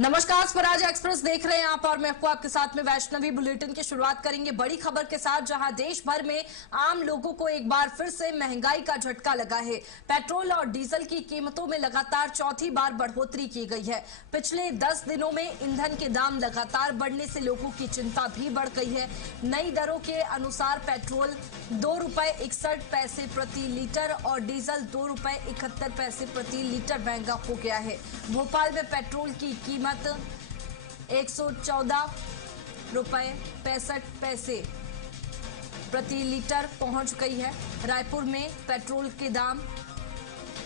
नमस्कार, स्वराज एक्सप्रेस देख रहे हैं आप और मैं आपके साथ में वैष्णवी। बुलेटिन की शुरुआत करेंगे बड़ी खबर के साथ, जहां देश भर में आम लोगों को एक बार फिर से महंगाई का झटका लगा है। पेट्रोल और डीजल की कीमतों में लगातार चौथी बार बढ़ोतरी की गई है। पिछले 10 दिनों में ईंधन के दाम लगातार बढ़ने से लोगों की चिंता भी बढ़ गई है। नई दरों के अनुसार पेट्रोल ₹2.61 प्रति लीटर और डीजल ₹2.71 प्रति लीटर महंगा हो गया है। भोपाल में पेट्रोल की कीमत ₹114.65 प्रति लीटर पहुंच गई है। रायपुर में पेट्रोल के दाम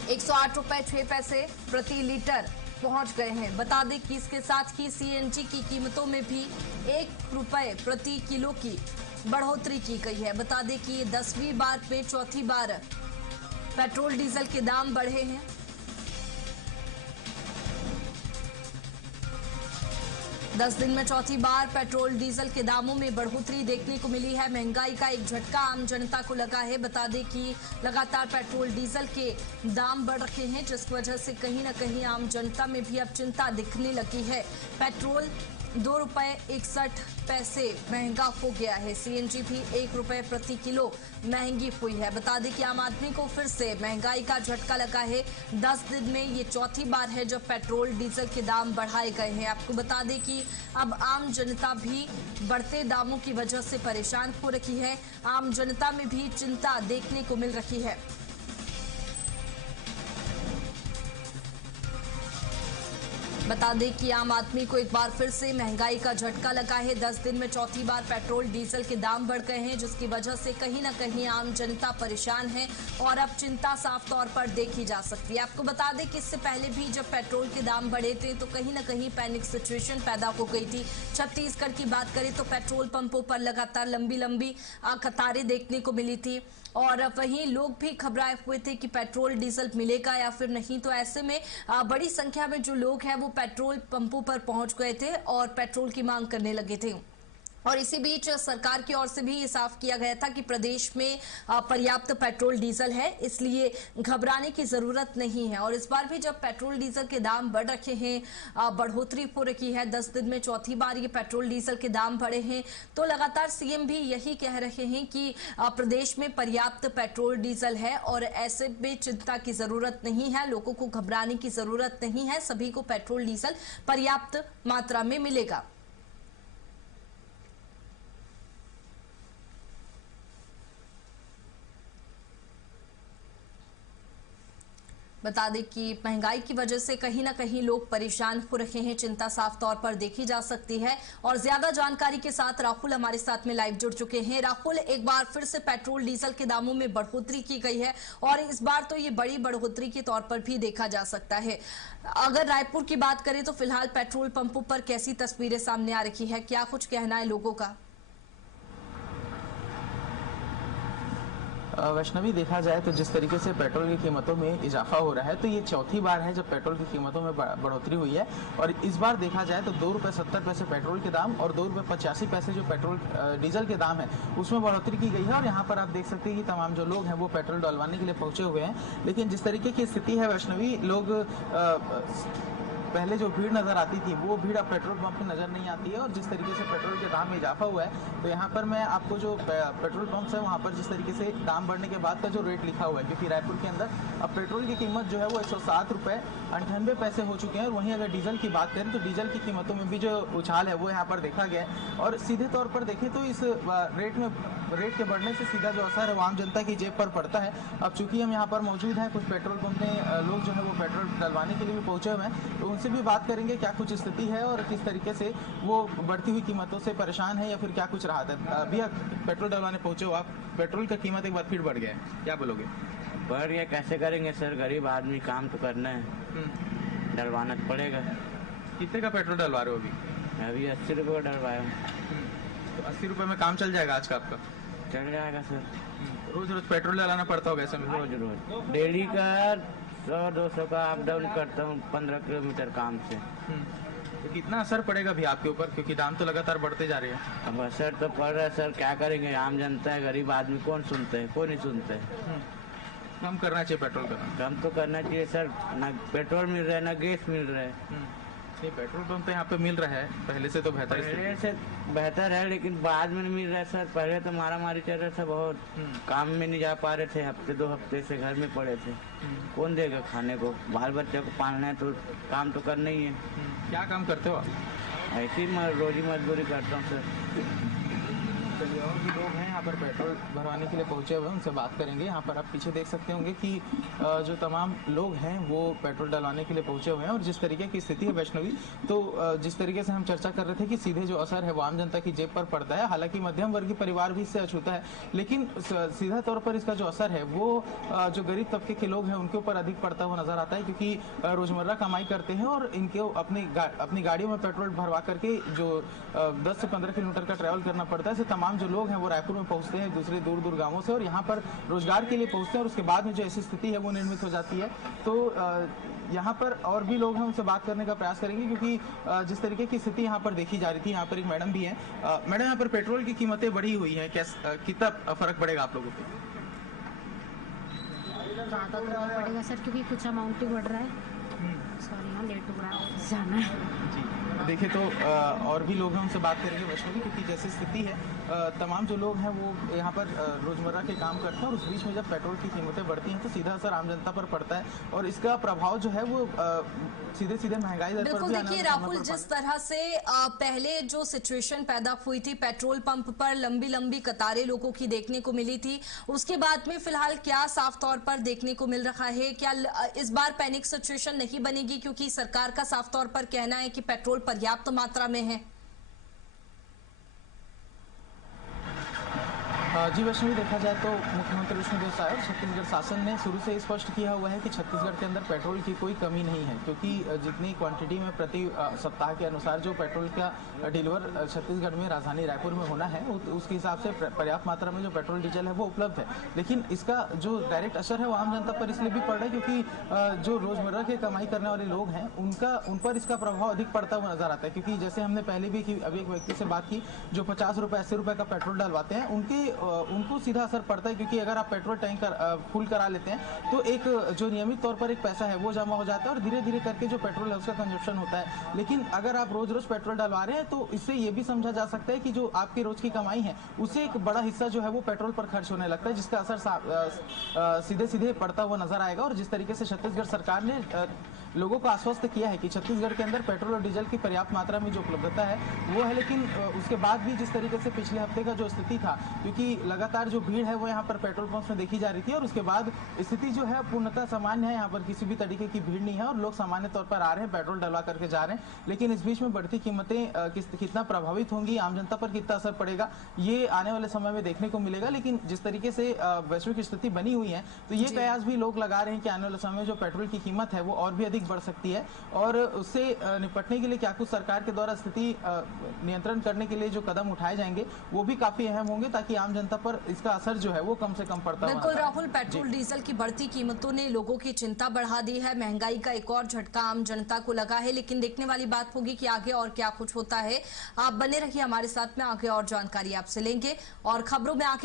₹108.06 प्रति लीटर पहुंच गए हैं। बता दें कि इसके साथ ही सीएनजी की कीमतों में भी ₹1 प्रति किलो की बढ़ोतरी की गई है। बता दें कि ये 10वीं बार में चौथी बार पेट्रोल डीजल के दाम बढ़े हैं। दस दिन में चौथी बार पेट्रोल डीजल के दामों में बढ़ोतरी देखने को मिली है। महंगाई का एक झटका आम जनता को लगा है। बता दें कि लगातार पेट्रोल डीजल के दाम बढ़ रहे हैं, जिसकी वजह से कहीं न कहीं आम जनता में भी अब चिंता दिखने लगी है। पेट्रोल ₹2.61 महंगा हो गया है। सीएनजी भी ₹1 प्रति किलो महंगी हुई है। बता दें कि आम आदमी को फिर से महंगाई का झटका लगा है। 10 दिन में ये चौथी बार है जब पेट्रोल डीजल के दाम बढ़ाए गए हैं। आपको बता दें कि अब आम जनता भी बढ़ते दामों की वजह से परेशान हो रही है। आम जनता में भी चिंता देखने को मिल रही है। बता दें कि आम आदमी को एक बार फिर से महंगाई का झटका लगा है। 10 दिन में चौथी बार पेट्रोल डीजल के दाम बढ़ गए हैं, जिसकी वजह से कहीं न कहीं आम जनता परेशान है और अब चिंता साफ तौर पर देखी जा सकती है। आपको बता दें कि इससे पहले भी जब पेट्रोल के दाम बढ़े थे तो कहीं न कहीं पैनिक सिचुएशन पैदा हो गई थी। छत्तीसगढ़ की बात करें तो पेट्रोल पंपों पर लगातार लंबी कतारें देखने को मिली थी और वहीं लोग भी घबराए हुए थे कि पेट्रोल डीजल मिलेगा या फिर नहीं। तो ऐसे में बड़ी संख्या में जो लोग हैं वो पेट्रोल पंपों पर पहुंच गए थे और पेट्रोल की मांग करने लगे थे। और इसी बीच सरकार की ओर से भी ये साफ किया गया था कि प्रदेश में पर्याप्त पेट्रोल डीजल है, इसलिए घबराने की जरूरत नहीं है। और इस बार भी जब पेट्रोल डीजल के दाम बढ़ रखे हैं, बढ़ोतरी हो रही है, 10 दिन में चौथी बार ये पेट्रोल डीजल के दाम बढ़े हैं, तो लगातार सीएम भी यही कह रहे हैं कि प्रदेश में पर्याप्त पेट्रोल डीजल है और ऐसे में चिंता की जरूरत नहीं है, लोगों को घबराने की जरूरत नहीं है। सभी को पेट्रोल डीजल पर्याप्त मात्रा में मिलेगा। बता दें कि महंगाई की वजह से कहीं ना कहीं लोग परेशान हो रहे हैं। चिंता साफ तौर पर देखी जा सकती है। और ज्यादा जानकारी के साथ राहुल हमारे साथ में लाइव जुड़ चुके हैं। राहुल, एक बार फिर से पेट्रोल डीजल के दामों में बढ़ोतरी की गई है और इस बार तो ये बड़ी बढ़ोतरी के तौर पर भी देखा जा सकता है। अगर रायपुर की बात करें तो फिलहाल पेट्रोल पंपों पर कैसी तस्वीरें सामने आ रही है, क्या कुछ कहना है लोगों का? वैष्णवी, देखा जाए तो जिस तरीके से पेट्रोल की कीमतों में इजाफा हो रहा है, तो ये चौथी बार है जब पेट्रोल की कीमतों में बढ़ोतरी हुई है। और इस बार देखा जाए तो ₹2.70 पेट्रोल के दाम और ₹2.85 जो पेट्रोल डीजल के दाम है उसमें बढ़ोतरी की गई है। और यहाँ पर आप देख सकते हैं कि तमाम जो लोग हैं वो पेट्रोल डलवाने के लिए पहुंचे हुए हैं। लेकिन जिस तरीके की स्थिति है वैष्णवी, लोग पहले जो भीड़ नजर आती थी वो भीड़ अब पेट्रोल पंप पे नजर नहीं आती है। और जिस तरीके से पेट्रोल के दाम में इजाफा हुआ है, तो यहाँ पर मैं आपको जो पेट्रोल पंप्स है वहाँ पर जिस तरीके से दाम बढ़ने के बाद का जो रेट लिखा हुआ है, क्योंकि रायपुर के अंदर अब पेट्रोल की कीमत जो है वो ₹107.98 हो चुके हैं। और वहीं अगर डीजल की बात करें तो डीजल की कीमतों में भी जो उछाल है वो यहाँ पर देखा गया है। और सीधे तौर पर देखें तो इस रेट के बढ़ने से सीधा जो असर है वो आम जनता की जेब पर पड़ता है। अब चूंकि हम यहाँ पर मौजूद हैं, कुछ पेट्रोल पंप में लोग जो है वो पेट्रोल डलवाने के लिए भी पहुंचे हुए हैं, तो उनसे भी बात करेंगे क्या कुछ स्थिति है और किस तरीके से वो बढ़ती हुई कीमतों से परेशान है या फिर क्या कुछ राहत है। भैया, पेट्रोल डलवाने पहुंचे हो आप, पेट्रोल का कीमत एक बार फिर बढ़ गया है, क्या बोलोगे? बढ़ गया, कैसे करेंगे सर? गरीब आदमी, काम तो करना है, डलवाना तो पड़ेगा। कितने का पेट्रोल डलवा रहे हो अभी? अभी 80 रुपये का डलवाया हूँ। तो 80 रुपये में काम चल जाएगा आज का आपका? चल जाएगा सर। रोज रोज पेट्रोल डलाना पड़ता होगा ऐसे में? रोज डेली का 100-200 का अप डाउन करता हूँ 15 किलोमीटर काम से। तो कितना असर पड़ेगा भी आपके ऊपर, क्योंकि दाम तो लगातार बढ़ते जा रहे हैं? अब असर तो पड़ रहा है सर, क्या करेंगे? आम जनता है, गरीब आदमी, कौन सुनते हैं? कोई नहीं सुनते है। कम करना चाहिए पेट्रोल का? कम तो करना चाहिए सर, ना पेट्रोल मिल रहा है ना गैस मिल रहा है। नहीं, पेट्रोल पंप तो यहाँ पे मिल रहा है, पहले से तो बेहतर पहले से बेहतर है, लेकिन बाद में नहीं मिल रहा है सर। पहले तो मारा मारी चल रहा था बहुत, काम में नहीं जा पा रहे थे, हफ्ते 2 हफ्ते से घर में पड़े थे। कौन देगा खाने को, बाल बच्चे को पालना है तो काम तो करना ही है। क्या काम करते हो आप? ऐसी रोजी मजदूरी करता हूँ सर। चलिए, और भी लोग हैं यहाँ पर पेट्रोल भरवाने के लिए पहुँचे हुए हैं, उनसे बात करेंगे। यहाँ पर आप पीछे देख सकते होंगे कि जो तमाम लोग हैं वो पेट्रोल डलवाने के लिए पहुँचे हुए हैं। और जिस तरीके की स्थिति है वैष्णवी, तो जिस तरीके से हम चर्चा कर रहे थे कि सीधे जो असर है वो आम जनता की जेब पर पड़ता है। हालांकि मध्यम वर्गीय परिवार भी इससे अछूता है, लेकिन सीधा तौर पर इसका जो असर है वो जो गरीब तबके के लोग हैं उनके ऊपर अधिक पड़ता हुआ नजर आता है, क्योंकि रोजमर्रा कमाई करते हैं और इनको अपनी गाड़ियों में पेट्रोल भरवा करके जो 10 से 15 किलोमीटर का ट्रैवल करना पड़ता है। तमाम जो लोग हैं वो रायपुर में पहुंचते हैं दूसरे दूर दूर गांवों से, और यहाँ पर रोजगार के लिए पहुंचते हैं, और उसके बाद में जो ऐसी स्थिति है वो निर्मित हो जाती है। तो यहाँ पर और भी लोग हैं, उनसे बात करने का प्रयास करेंगे, क्योंकि जिस तरीके की स्थिति यहाँ पर देखी जा रही थी। यहाँ पर एक मैडम भी है। मैडम, यहाँ पर पेट्रोल की कीमतें बढ़ी हुई हैं, कितना फर्क पड़ेगा आप लोगों को? ज़्यादा तो नहीं पड़ेगा सर, क्योंकि कुछ अमाउंट ही बढ़ रहा है। सॉरी, यहाँ लेट हो रहा है, ऑफिस जाना है। जी, देखिए, तो और भी लोग हैं, उनसे बात करेंगे वैष्णवी, क्योंकि जैसी स्थिति है तमाम जो लोग हैं वो यहाँ पर रोजमर्रा के काम करते हैं, और उस बीच में जब पेट्रोल की कीमतें बढ़ती हैं तो सीधा असर आम जनता पर पड़ता है, और इसका प्रभाव जो है वो सीधे सीधे महंगाई दर पर बिल्कुल। भी देखिए राहुल, जिस तरह से पहले जो सिचुएशन पैदा हुई थी, पेट्रोल पंप पर लंबी लंबी कतारें लोगों की देखने को मिली थी, उसके बाद में फिलहाल क्या साफ तौर पर देखने को मिल रहा है? क्या इस बार पैनिक सिचुएशन नहीं बनेगी, क्योंकि सरकार का साफ तौर पर कहना है कि पेट्रोल पर्याप्त मात्रा में है? जी वैष्णवी, देखा जाए तो मुख्यमंत्री विष्णुदेव साय और छत्तीसगढ़ शासन ने शुरू से स्पष्ट किया हुआ है कि छत्तीसगढ़ के अंदर पेट्रोल की कोई कमी नहीं है, क्योंकि जितनी क्वांटिटी में प्रति सप्ताह के अनुसार जो पेट्रोल का डिलीवर छत्तीसगढ़ में राजधानी रायपुर में होना है, उसके हिसाब से पर्याप्त मात्रा में जो पेट्रोल डीजल है वो उपलब्ध है। लेकिन इसका जो डायरेक्ट असर है वो आम जनता पर इसलिए भी पड़ रहा है क्योंकि जो रोजमर्रा के कमाई करने वाले लोग हैं उन पर इसका प्रभाव अधिक पड़ता हुआ नजर आता है। क्योंकि जैसे हमने पहले भी अभी एक व्यक्ति से बात की जो 50 रुपये 80 रुपये का पेट्रोल डलवाते हैं, उनको सीधा असर पड़ता है, क्योंकि अगर आप पेट्रोल टैंक फुल करा लेते हैं तो एक जो नियमित तौर पर एक पैसा है वो जमा हो जाता है, और धीरे धीरे करके जो पेट्रोल है उसका कंजप्शन होता है। लेकिन अगर आप रोज रोज पेट्रोल डलवा रहे हैं तो इससे ये भी समझा जा सकता है कि जो आपकी रोज की कमाई है उससे एक बड़ा हिस्सा जो है वो पेट्रोल पर खर्च होने लगता है, जिसका असर सीधे सीधे पड़ता हुआ नजर आएगा। और जिस तरीके से छत्तीसगढ़ सरकार ने लोगों को आश्वस्त किया है कि छत्तीसगढ़ के अंदर पेट्रोल और डीजल की पर्याप्त मात्रा में जो उपलब्धता है वो है, लेकिन उसके बाद भी जिस तरीके से पिछले हफ्ते का जो स्थिति था, क्योंकि लगातार जो भीड़ है वो यहाँ पर पेट्रोल पंप में देखी जा रही थी, और उसके बाद स्थिति जो है पूर्णतः सामान्य है। यहाँ पर किसी भी तरीके की भीड़ नहीं है और लोग सामान्य तौर पर आ रहे हैं, पेट्रोल डलवा करके जा रहे हैं। लेकिन इस बीच में बढ़ती कीमतें कितना प्रभावित होंगी, आम जनता पर कितना असर पड़ेगा, ये आने वाले समय में देखने को मिलेगा। लेकिन जिस तरीके से वैश्विक स्थिति बनी हुई है तो ये कयास भी लोग लगा रहे हैं कि आने वाले समय में जो पेट्रोल की कीमत है वो और भी अधिक बढ़ सकती है, और उससे निपटने के लिए क्या कुछ सरकार के द्वारा स्थिति नियंत्रण करने के लिए जो कदम उठाए जाएंगे वो भी काफी अहम होंगे, ताकि आम जनता पर इसका असर जो है वो कम से कम पड़ता है। बिल्कुल राहुल, पेट्रोल डीजल की बढ़ती कीमतों ने लोगों की चिंता बढ़ा दी है, महंगाई का एक और झटका आम जनता को लगा है। लेकिन देखने वाली बात होगी कि आगे और क्या कुछ होता है। आप बने रहिए हमारे साथ में, आगे और जानकारी आपसे लेंगे और खबरों में आगे